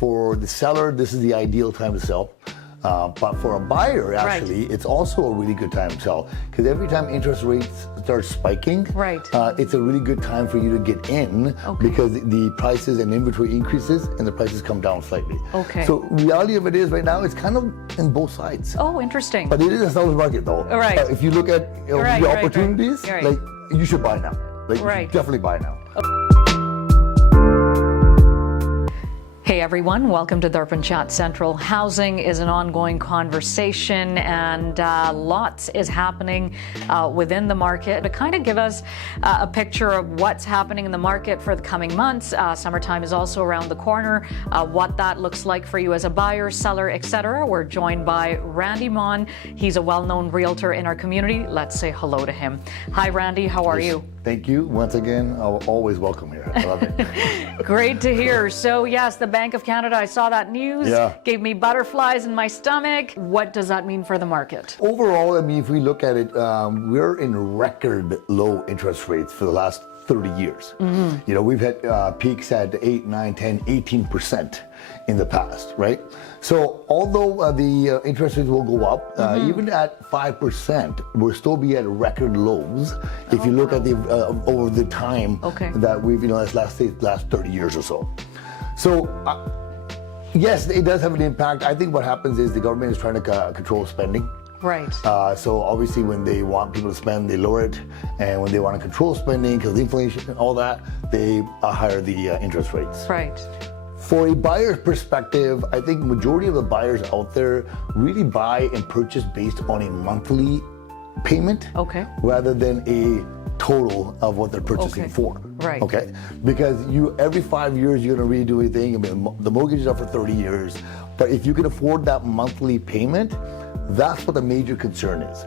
For the seller, this is the ideal time to sell. But for a buyer, actually, it's also a really good time to sell, because every time interest rates start spiking, it's a really good time for you to get in, because the prices and inventory increases and the prices come down slightly. So reality of it is right now, it's kind of in both sides. Oh, interesting. But it is a seller's market though. If you look at the opportunities, like you should buy now. Like you should definitely buy now. Hey everyone, welcome to Darpan Chat Central. Housing is an ongoing conversation, and lots is happening within the market to kind of give us a picture of what's happening in the market for the coming months. Summertime is also around the corner. What that looks like for you as a buyer, seller, etc. We're joined by Randy Mann. He's a well-known realtor in our community. Let's say hello to him. Hi Randy, how are you? Thank you. Once again, I'll always welcome here. I love it. Great to hear. So yes, the Bank of Canada, I saw that news, gave me butterflies in my stomach. What does that mean for the market? Overall, I mean, if we look at it, we're in record low interest rates for the last 30 years. You know, we've had peaks at 8, 9, 10, 18% in the past, right? So although the interest rates will go up, even at 5%, we'll still be at record lows if you look at the over the time that we've, last 30 years or so. So yes, it does have an impact. I think what happens is the government is trying to control spending. So obviously when they want people to spend, they lower it. And when they want to control spending, because inflation and all that, they higher the interest rates. For a buyer's perspective, I think majority of the buyers out there really buy and purchase based on a monthly payment rather than a total of what they're purchasing for. Because every 5 years you're going to redo anything. I mean, the mortgage is up for 30 years, but if you can afford that monthly payment, that's what the major concern is.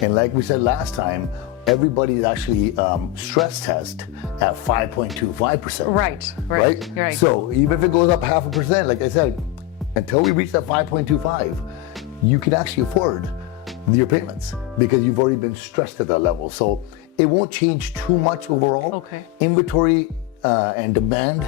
And like we said last time, everybody is actually stress test at 5.25%. So even if it goes up 0.5%, like I said, until we reach that 5.25, you can actually afford your payments because you've already been stressed at that level. So it won't change too much overall. Inventory and demand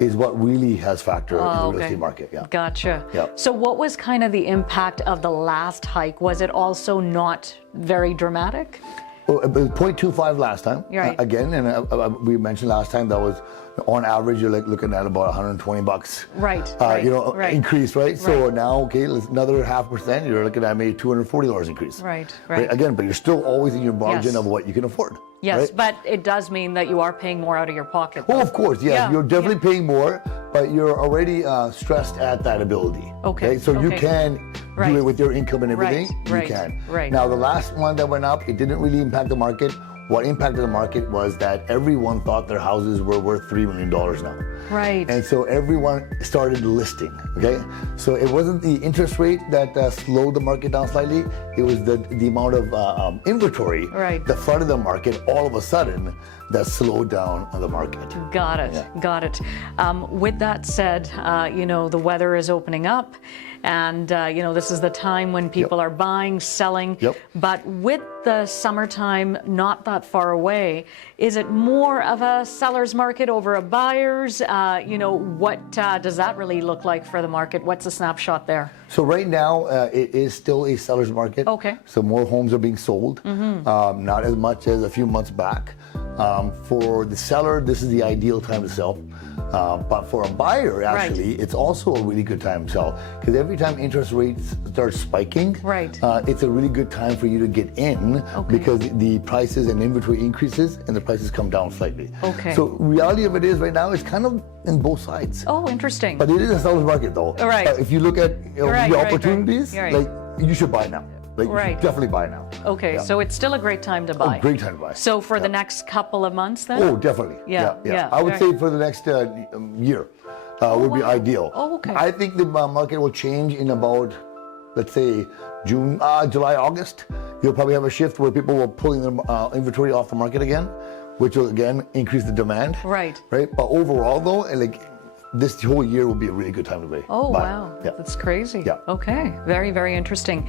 is what really has factored in the real estate market. Gotcha. So what was kind of the impact of the last hike? Was it also not very dramatic? Well, it was 0.25 last time. Again, and we mentioned last time that was on average you're like looking at about $120. Increase, right? So now, another 0.5%, you're looking at maybe $240 increase. Again, but you're still always in your margin of what you can afford. But it does mean that you are paying more out of your pocket. Well, of course, you're definitely paying more, but you're already stressed at that ability. So you can do it with your income and everything. You can. Now, the last one that went up, it didn't really impact the market. What impacted the market was that everyone thought their houses were worth $3 million now. And so everyone started listing, So it wasn't the interest rate that slowed the market down slightly. It was the amount of inventory, the front of the market, all of a sudden, that slowed down the market. Got it. With that said, the weather is opening up. And, this is the time when people are buying, selling. But with the summertime not that far away, is it more of a seller's market over a buyer's? What does that really look like for the market? What's the snapshot there? So right now, it is still a seller's market. So more homes are being sold, not as much as a few months back. For the seller, this is the ideal time to sell. But for a buyer, actually, it's also a really good time to sell, because every time interest rates start spiking, it's a really good time for you to get in, because the prices and inventory increases and the prices come down slightly. So reality of it is right now, it's kind of in both sides. Interesting. But it is a seller's market though. If you look at the opportunities, like you should buy now. Like you should definitely buy now. So it's still a great time to buy. Great time to buy. So for the next couple of months then? Oh, definitely. I would say for the next year would be ideal. I think the market will change in about, let's say, June, July, August. You'll probably have a shift where people will pulling their inventory off the market again, which will again increase the demand. But overall though, like this whole year will be a really good time to buy. Oh, wow. Yeah. That's crazy. Yeah. Okay. Very, very interesting.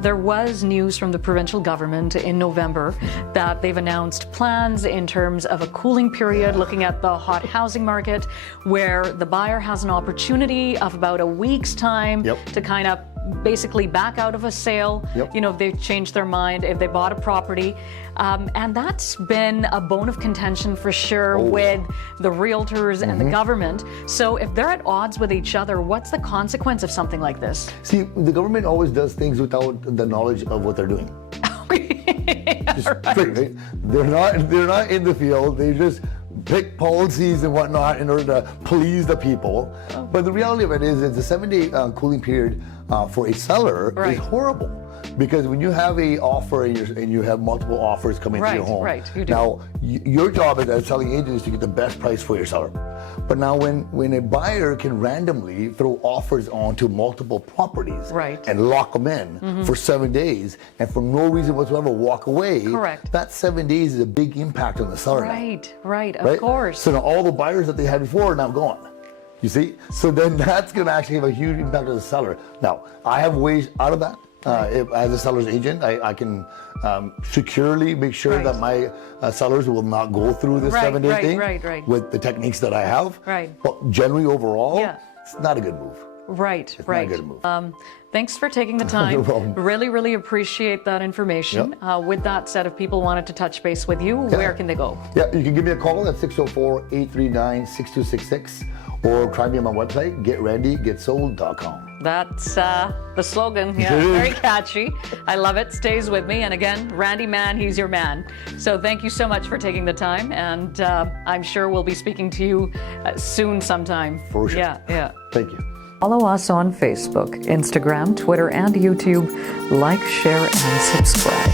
There was news from the provincial government in November that they've announced plans in terms of a cooling period, looking at the hot housing market, where the buyer has an opportunity of about a week's time to kind of basically back out of a sale, you know, if they've changed their mind, if they bought a property. And that's been a bone of contention for sure with the realtors and the government. So if they're at odds with each other, what's the consequence of something like this? See, the government always does things without the knowledge of what they're doing. Just straight, right? They're not in the field. They just pick policies and whatnot in order to please the people. But the reality of it is, it's a 7-day cooling period for a seller is horrible. Because when you have a offer and you have multiple offers coming to your home, you do. now your job as a selling agent is to get the best price for your seller. But now when a buyer can randomly throw offers onto multiple properties and lock them in for 7 days and for no reason whatsoever walk away, that 7 days is a big impact on the seller. Right, of course. So now all the buyers that they had before are now gone. You see? So then that's going to actually have a huge impact on the seller. Now, I have ways out of that. As a seller's agent, I can securely make sure that my sellers will not go through this 7-day thing with the techniques that I have. But generally, overall, it's not a good move. It's not a good move. Thanks for taking the time. No problem. Really, really appreciate that information. With that said, if people wanted to touch base with you, where can they go? You can give me a call at 604-839-6266 or try me on my website, getrandygetsold.com. That's the slogan. Very catchy. I love it. Stays with me. And again, Randy Mann, he's your man. So thank you so much for taking the time. And I'm sure we'll be speaking to you soon sometime. For sure. Thank you. Follow us on Facebook, Instagram, Twitter, and YouTube. Like, share, and subscribe.